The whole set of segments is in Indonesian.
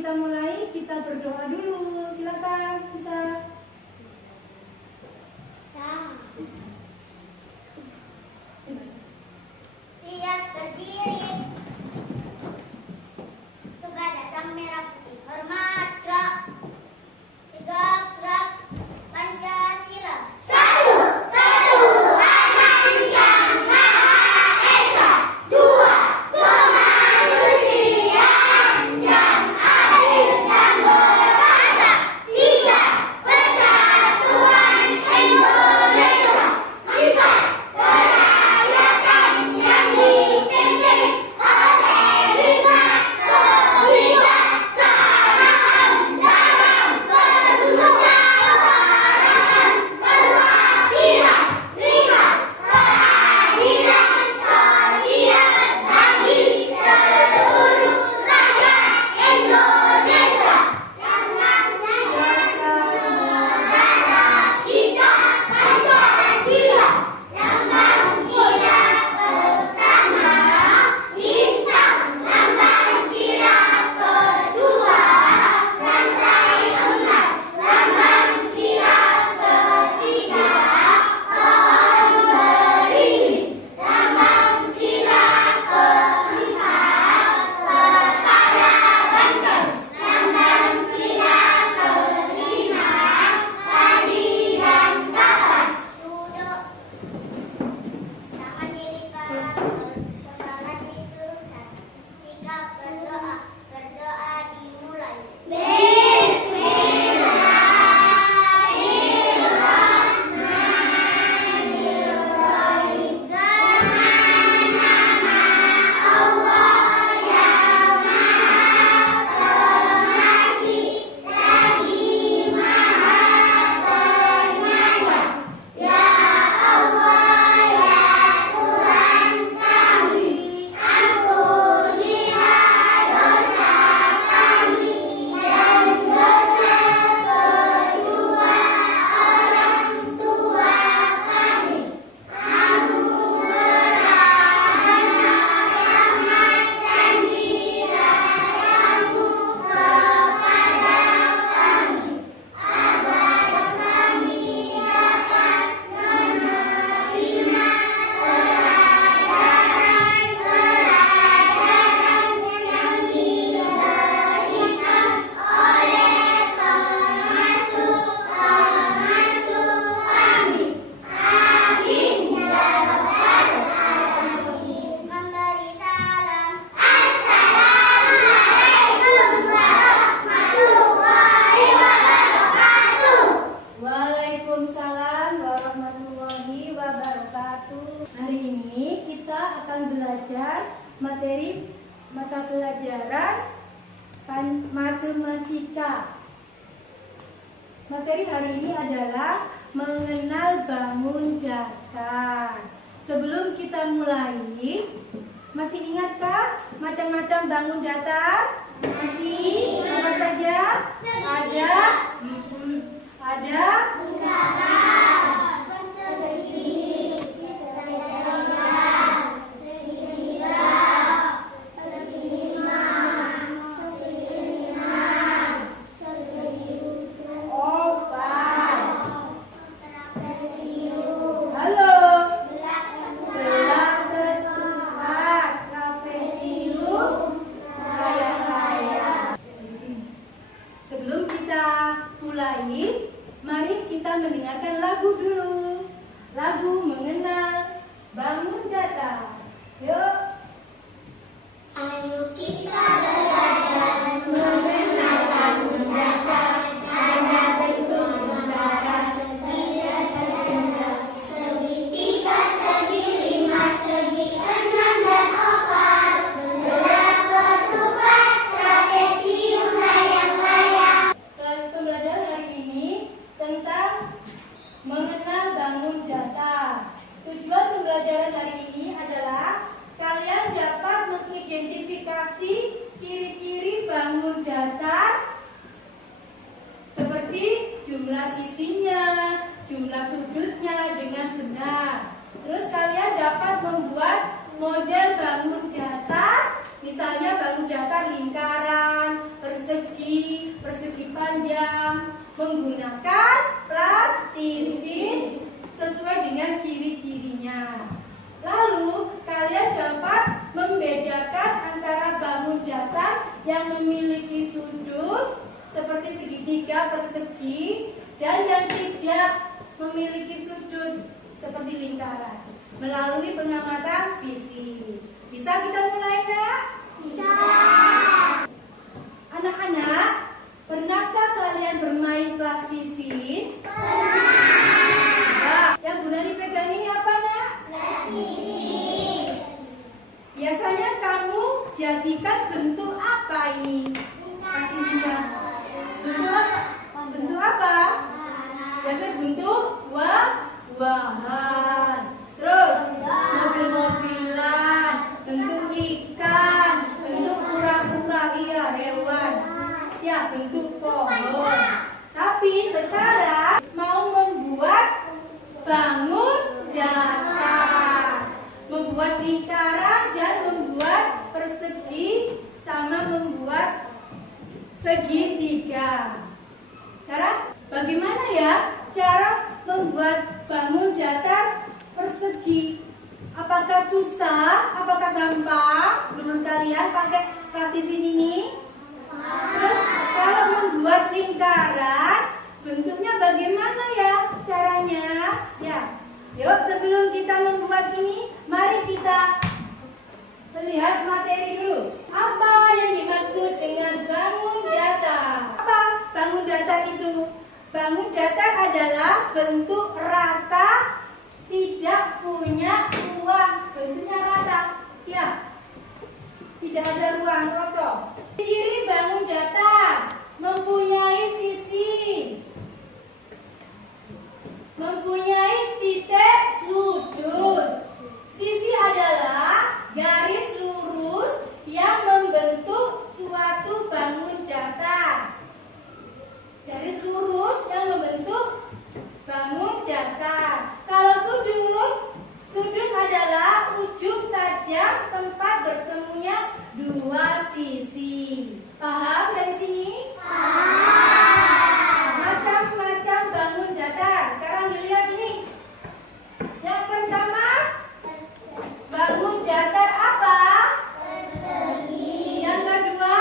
kita mulai, kita berdoa dulu. Silakan, bisa. Siap berdiri kepada Sang Merah Putih. Hormat gerak. 3 gerak. Pancasila. Satu, ketuhanan yang Maha Esa. 2, kemanusiaan yang adil dan beradab. 3, persatuan Indonesia. 4, kerakyatan yang dipimpin oleh hikmat kebijaksanaan dalam permusyawaratan perwakilan. 5, keadilan sosial bagi seluruh rakyat Indonesia. Kita Pancasila. Lambang sila pertama bintang, lambang sila kedua rantai emas, lambang sila ketiga pohon beringin, lambang sila keempat kepala banteng, lambang sila kelima tali dan kapas. Duduk. Tangan dilipat, kepala diturunkan. Sikap berdoa, berdoa dimulai. Bismillahirrahmanirrahim. Dengan nama Allah yang Maha Pengasih lagi Maha Penyayang. Ya Allah, ya Tuhan kami, ampunilah dosa kami dan dosa kedua orang tua kami. Anugerahkanlah rahmat dan hidayah-Mu kepada kami, agar kami dapat menerima kerajaan yang diberikan oleh pengasuh kami. Amin ya rabbal alamin. Memberi salam. Assalamualaikum warahmatullahi wabarakatuh. Waalaikumsalam warahmatullahi wabarakatuh. Hari ini kita akan belajar materi mata pelajaran matematika. Materi hari ini adalah mengenal bangun datar. Sebelum kita mulai, masih ingatkah macam-macam bangun datar? Masih? Apa saja? Ada? Ada? Halo. Belah ketupat, trapesium, layang-layang. Sebelum kita mulai, mari kita mendengarkan lagu dulu. Lagu mengenal bangun datar. Yuk. Ayo kita belajar mengenal bangun datar. Ada bentuk utara, segitiga, segi 5, segi 6 dan oval. Belah ketupat, trapesium, layang-layang. Pembelajaran hari ini tentang mengenal bangun datar. Tujuan pembelajaran hari ini adalah kalian dapat mengidentifikasi ciri-ciri bangun datar seperti jumlah sisinya, jumlah sudutnya dengan benar. Terus kalian dapat membuat model bangun datar, misalnya bangun datar lingkaran, persegi, panjang menggunakan plastisin sesuai dengan ciri-cirinya. Lalu kalian dapat membedakan antara bangun datar yang memiliki sudut seperti segitiga persegi dan yang tidak memiliki sudut seperti lingkaran melalui pengamatan fisik. Bisa kita mulai, Nak? Bisa. Anak-anak, pernahkah kalian bermain plastisin? Pernah. Yang Bunda pegang ini apa, Nak? Plastisin. Biasanya kamu jadikan bentuk apa ini? Plastisinnya. Bentuk apa? Bentuk apa? Biasanya bentuk buah-buahan. Terus mobil-mobilan, bentuk ikan, bentuk kura-kura, iya hewan. Ya, bentuk pohon. Tapi sekarang mau membuat bangun datar, membuat lingkaran dan membuat persegi sama membuat segitiga. Sekarang bagaimana ya cara membuat bangun datar persegi? Apakah susah? Apakah gampang menurut kalian pakai plastisin ini? Terus kalau membuat lingkaran bentuknya bagaimana ya caranya? Ya, yuk sebelum kita membuat ini, mari kita lihat materi dulu. Apa yang dimaksud dengan bangun datar? Apa bangun datar itu? Bangun datar adalah bentuk rata, tidak punya ruang. Bentuknya rata, ya, tidak ada ruang kotor. Ciri bangun datar mempunyai sisi, mempunyai titik sudut. Sisi adalah garis lurus yang membentuk suatu bangun datar. Garis lurus yang membentuk bangun datar. Kalau sudut adalah ujung tajam tempat bertemunya dua sisi. Paham dari sini? Paham. Macam-macam bangun datar. Sekarang dilihat ini. Yang pertama, bangun datar apa? Persegi. Yang kedua,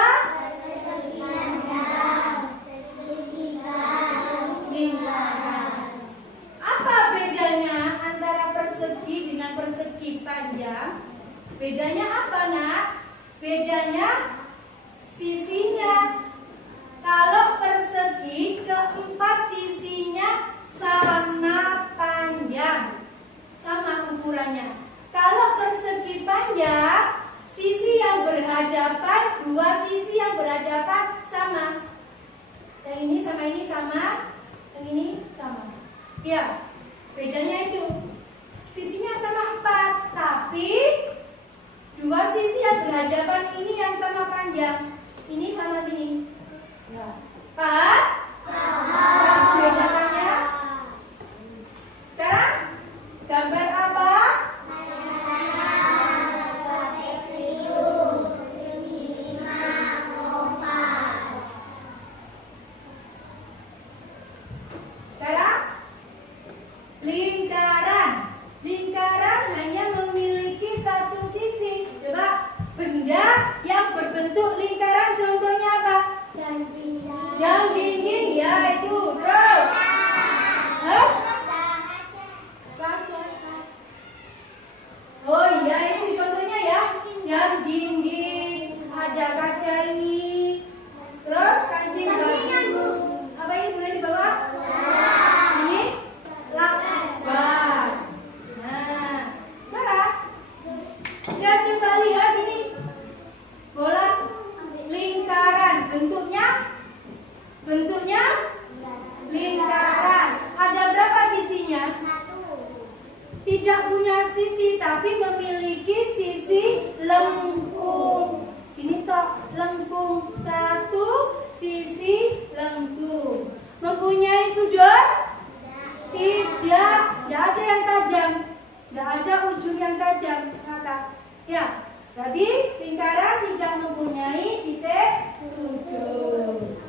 Persegi panjang. Segitiga. lingkaran. Apa bedanya antara persegi dengan persegi panjang? Bedanya apa, Nak? Bedanya sisinya. Kalau persegi, keempat sisinya sama panjang, sama ukurannya. Kalau persegi panjang, sisi yang berhadapan, dua sisi yang berhadapan sama. Yang ini sama ini sama, yang ini sama. Ya, bedanya itu. Sisinya sama 4, tapi dua sisi yang berhadapan ini yang sama panjang. Ini sama sini. Ya. Paham? Paham. Membedakannya? Sekarang gambar apa? Sekarang lingkaran. Lingkaran hanya memiliki satu sisi. Coba benda yang berbentuk lingkaran contohnya apa? Jam dinding, ya itu. Terus Hah? Oh iya, itu contohnya ya. Jam dinding, ada kaca ini. Terus kancing baju. Apa ini boleh dibawa? Ini lakban. Nah, sekarang ya coba lihat ini. Bola lingkaran, bentuknya lingkaran. Ada berapa sisinya? Tidak punya sisi, tapi memiliki sisi lengkung. Ini toh lengkung, satu sisi lengkung. Mempunyai sudut? Tidak ada yang tajam, tidak ada ujung yang tajam. Kata, ya, berarti lingkaran tidak mempunyai titik sudut.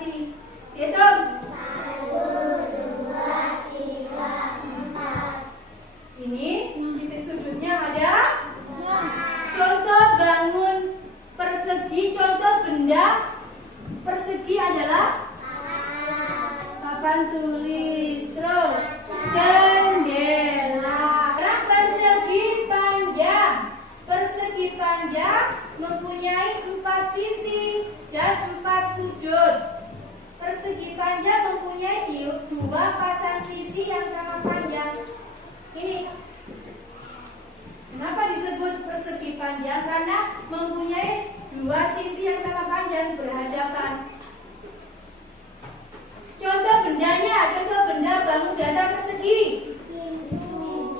sini. Hitung. 1, 2, 3, 4. Ini titik sudutnya ada. Contoh bangun persegi, contoh benda persegi adalah papan tulis. Terus jendela. Sekarang persegi panjang mempunyai 4 sisi dan 4 sudut. Persegi panjang mempunyai 2 pasang sisi yang sama panjang. Ini kenapa disebut persegi panjang? Karena mempunyai 2 sisi yang sama panjang berhadapan. Contoh bendanya, contoh benda bangun datar persegi.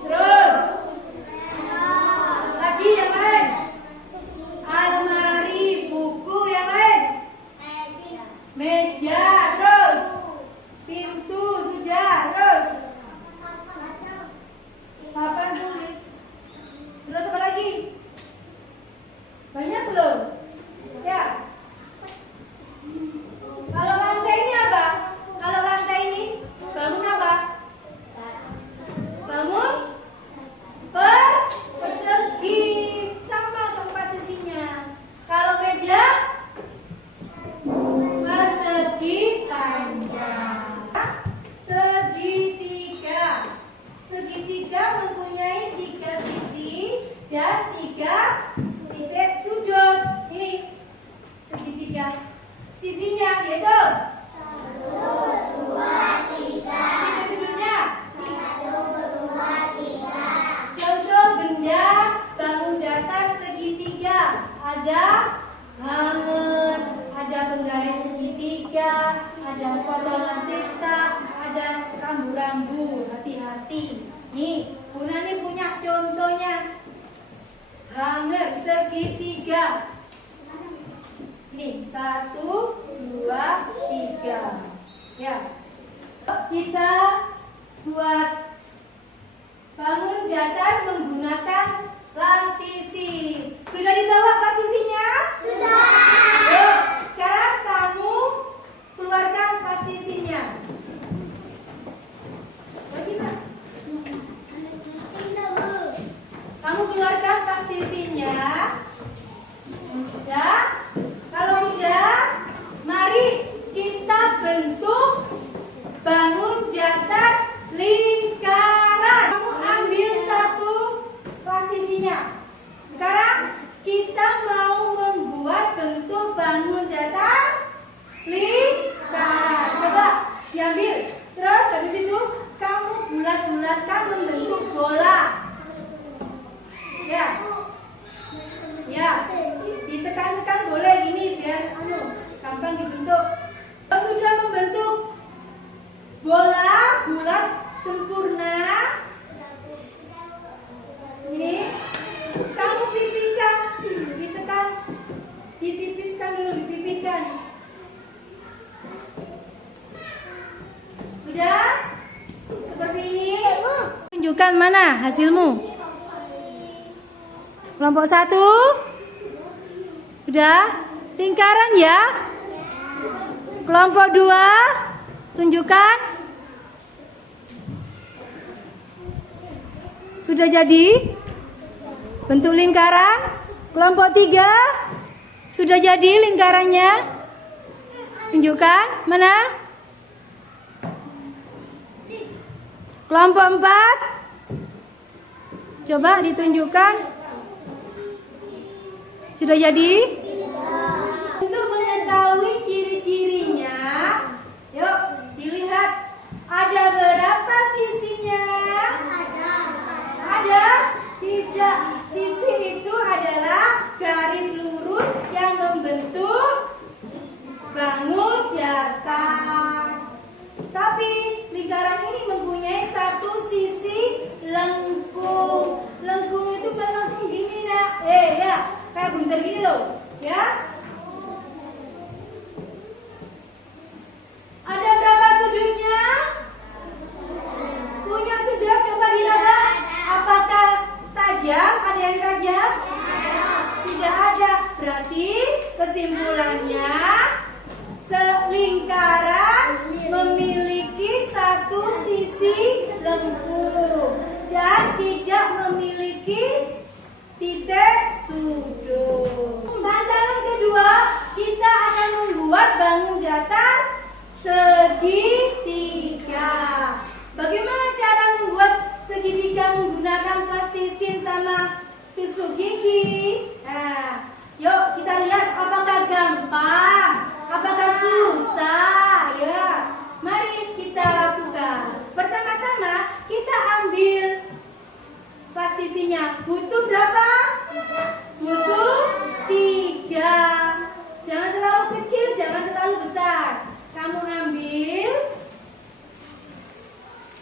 Terus lagi yang lain. Almari, buku, yang lain. Meja, terus pintu sudah, terus papan tulis. Terus apa lagi? Banyak belum? Ya. Kalau lantai ini apa? Kalau lantai ini bangun apa? Bangun persegi, sama tempat sisinya. Kalau meja persegi panjang. Segitiga mempunyai 3 sisi dan 3 titik sudut. Ini segitiga. Sisinya yaitu 1, 2, 3. Titik sudutnya 1, 2, 3. Contoh benda bangun datar segitiga. Ada hanger, ada penggaris segitiga, ada potongan pizza, ada rambu-rambu. Hati-hati. Nih, Bunda nih punya contohnya. Hanger segitiga. Ini 1, 2, 3. Ya. Kita buat bangun datar menggunakan plastisi. Sudah dibawa plastisinya? Sudah. Yuk, sekarang kamu keluarkan plastisinya. Kamu keluarkan plastisinya. Ya. Kalau sudah, mari kita bentuk bangun datar lingkaran. Kamu ambil 1 plastisinya. Sekarang kita mau membuat bentuk bangun datar lingkaran. Coba diambil. Terus habis itu kamu bulat-bulatkan membentuk bola. Ya. Ya. Ditekan-tekan boleh gini biar gampang dibentuk. Kalau sudah membentuk bola bulat sempurna, ini kamu pipihkan, ditekan, ditipiskan dulu, dipipihkan. Sudah? Seperti ini. Tunjukkan mana hasilmu. Kelompok 1 sudah lingkaran ya. Kelompok 2 tunjukkan. Sudah jadi bentuk lingkaran. Kelompok 3 sudah jadi lingkarannya. Tunjukkan mana. Kelompok 4 coba ditunjukkan. Sudah jadi? Untuk mengetahui ciri-cirinya, yuk dilihat ada berapa sisinya? Ada? Tidak. Sisi itu adalah garis lurus yang membentuk bangun datar. Tapi lingkaran ini mempunyai 1 sisi lengkung. Lengkung itu melengkung gini nak. Ya. Kayak bunter gini loh, ya. Ada berapa sudutnya? Punya sudut, coba diraba. Apakah tajam? Ada yang tajam? Tidak ada. Berarti kesimpulannya Lingkaran memiliki satu sisi lengkung dan tidak memiliki titik sudut. Tantangan kedua, kita akan membuat bangun datar segitiga. Bagaimana cara membuat segitiga menggunakan plastisin sama tusuk gigi? Nah, yuk kita lihat apakah gampang, apakah susah ya. Mari kita lakukan. Pertama-tama kita ambil plastisinya. Butuh berapa? Butuh 3. Jangan terlalu kecil, jangan terlalu besar. Kamu ambil,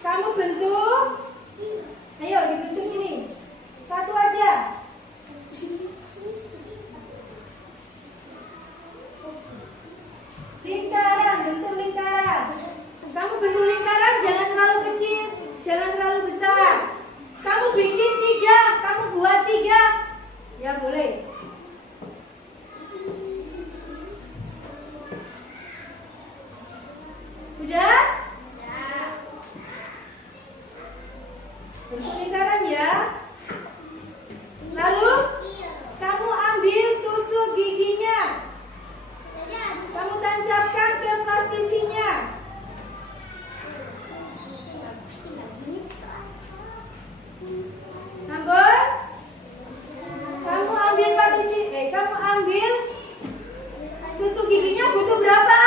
kamu bentuk. Ayo dibentuk ini. Satu aja. Lingkaran, bentuk lingkaran. Kamu bentuk lingkaran jangan terlalu kecil, jangan terlalu besar. Kamu bikin 3, kamu buat 3. Ya boleh. Sudah? Bentuk lingkaran ya. Lalu kamu ambil tusuk giginya. Kamu tancapkan ke plastisinya. Sambut. Kamu ambil kamu ambil tusuk giginya butuh berapa?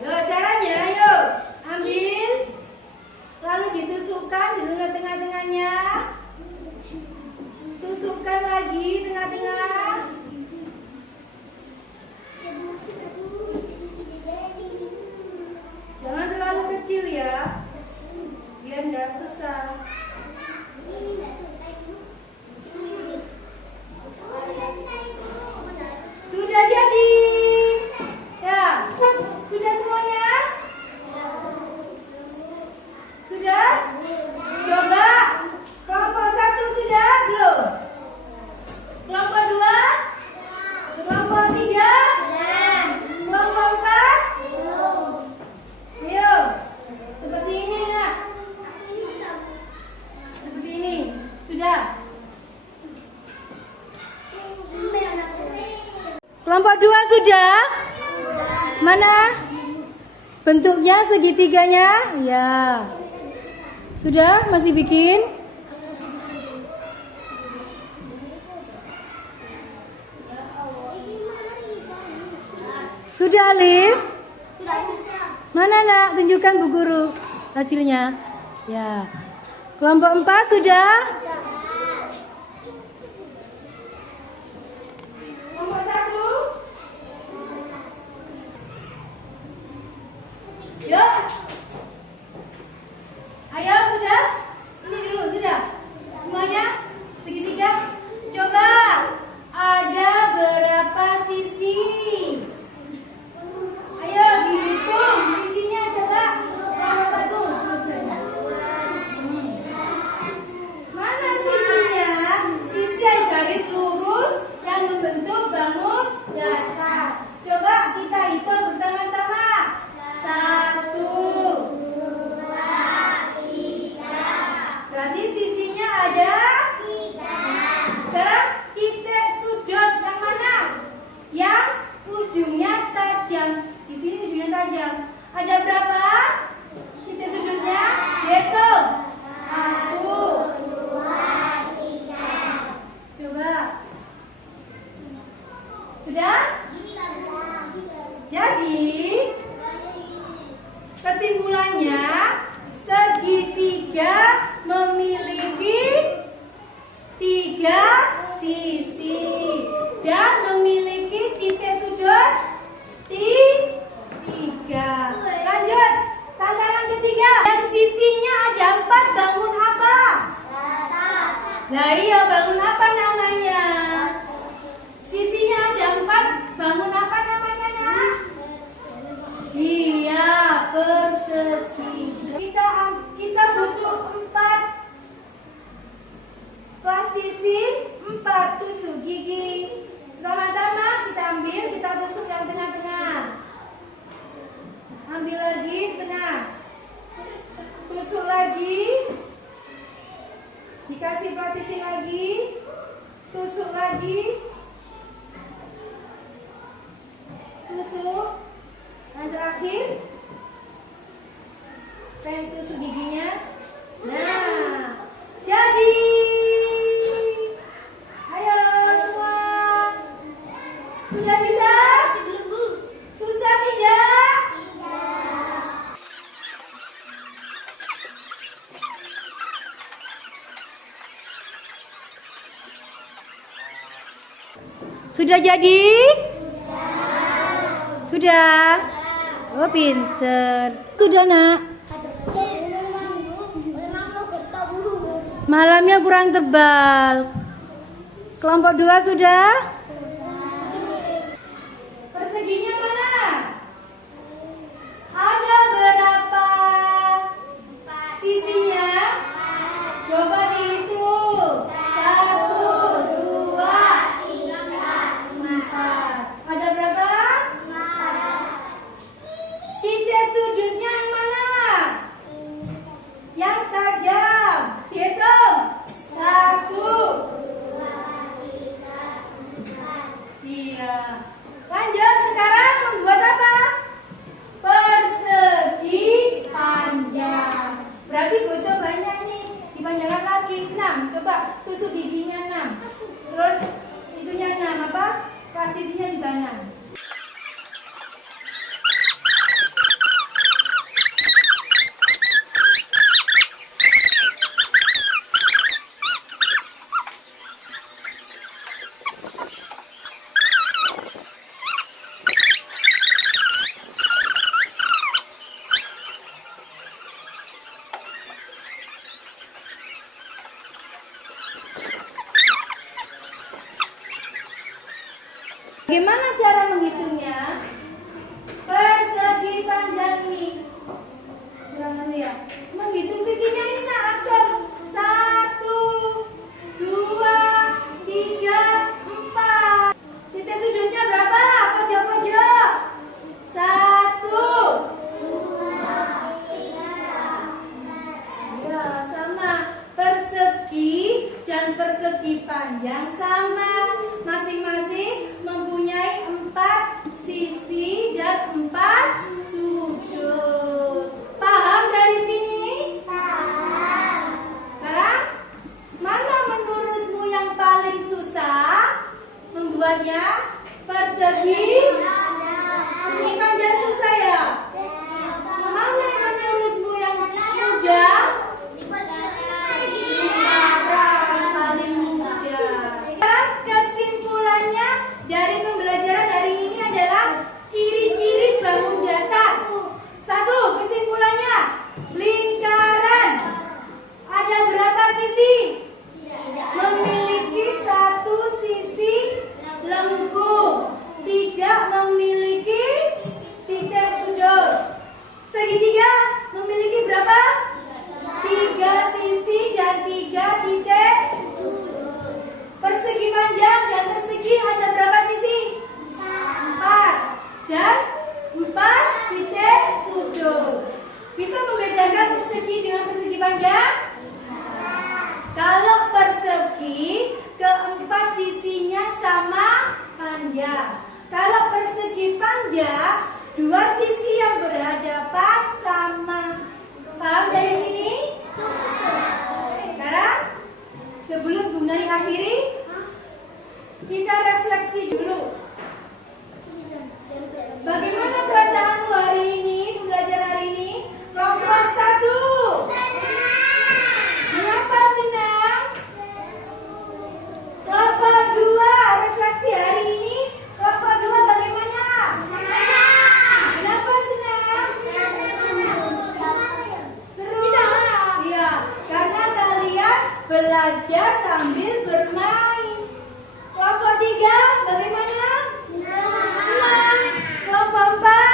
Loh, caranya ayo. Ambil. Lalu ditusukkan di tengah-tengahnya. Tusukkan lagi tengah-tengah. Jangan terlalu kecil ya, biar nggak susah. Sudah jadi? Ya, sudah semuanya? Sudah? Coba. Kelompok 1 sudah belum? Kelompok 2? Kelompok 3? Kelompok 4? Ayo, seperti ini nak. Seperti ini, sudah. Kelompok 2 sudah? Mana? Bentuknya segitiganya? Ya. Sudah? Masih bikin? Sudah, Alif? Mana nak? Tunjukkan Bu Guru hasilnya. Ya. Kelompok 4 sudah? Kelompok 1? Yuk. Ayo, sudah? Ini dulu, sudah? Semuanya? Segitiga? Coba. Ada berapa sisi? Ayo dihitung sisinya, coba. Kelompok 1. Mana sisinya? Sisi garis lurus yang membentuk bangun datar. Coba kita hitung bersama-sama. 1, 2, 3. Berarti sisinya ada 3. Sekarang titik sudut yang mana? Yang ujungnya tajam. Di sini ujungnya tajam. Ada berapa titik sudutnya? Hitung. 1, 2, 3. Coba. Sudah? Jadi kesimpulannya segitiga memiliki 3 sisi dan memiliki titik sudut 3. Lanjut, tantangan ketiga. Yang sisinya ada 4 bangun apa? Nah iya, bangun apa namanya? Sisinya ada 4 bangun apa namanya nak? Iya, persegi. Kita butuh 4 plastisin, 4 gigi. Pertama-tama kita ambil, kita tusuk yang tengah-tengah. Ambil lagi tengah. Tusuk lagi. Dikasih partisin lagi. Tusuk lagi. Tusuk. Yang terakhir saya tusuk giginya. Nah, jadi. Ayo semua. Sudah bisa? Susah tidak? Sudah jadi? Sudah. Oh, pinter. Sudah, Nak. Malamnya kurang tebal. Kelompok 2 sudah? Perseginya mana? Ada berapa sisinya? Coba dihitung. 1, 2, 3, 4. Ada berapa? Titik sudutnya yang mana? Yang tajam. Hitung. 1. Iya. Lanjut, sekarang membuat apa? Persegi panjang. Berarti butuh banyak nih. Dipanjangkan lagi 6. Coba tusuk giginya 6. Terus itunya 6 apa? Plastisinya juga 6. Bagaimana cara menghitungnya? Persegi panjang ini. Jangan ya. Menghitung sisinya ini nak langsung. 1, 2, 3, 4. Titik sudutnya berapa? Pojok-pojok. 1. Ya, sama. Persegi dan persegi panjang sama. Masing-masing mempunyai 4 sisi dan 4 sudut. Paham dari sini? Paham. Sekarang, mana menurutmu yang paling susah membuatnya? Persegi? Persegi panjang susah ya? Mana yang menurutmu yang mudah? Kesimpulannya dari pembelajaran hari ini adalah ciri-ciri bangun datar. 1. Kesimpulannya, lingkaran ada berapa sisi? Memiliki 1 sisi lengkung, tidak memiliki titik sudut. Segitiga memiliki berapa? 3 sisi dan 3 titik. Persegi panjang dan persegi ada berapa sisi? 4 dan 4 titik sudut. Bisa membedakan persegi dengan persegi panjang? Kalau persegi, keempat sisinya sama panjang. Kalau persegi panjang, 2 sisi yang berhadapan sama. Paham dari sini? Sekarang, sebelum Bu Nari akhiri, kita refleksi dulu. Bagaimana perasaanmu hari ini, belajar hari ini? Kelompok 1. Mengapa senang? Kelompok 2, refleksi hari ini. Kelompok 2 bagaimana? Kenapa senang? Seru? Iya, karena kalian belajar sambil bermain. Kelompok 3 bagaimana? Senang. Kelompok 4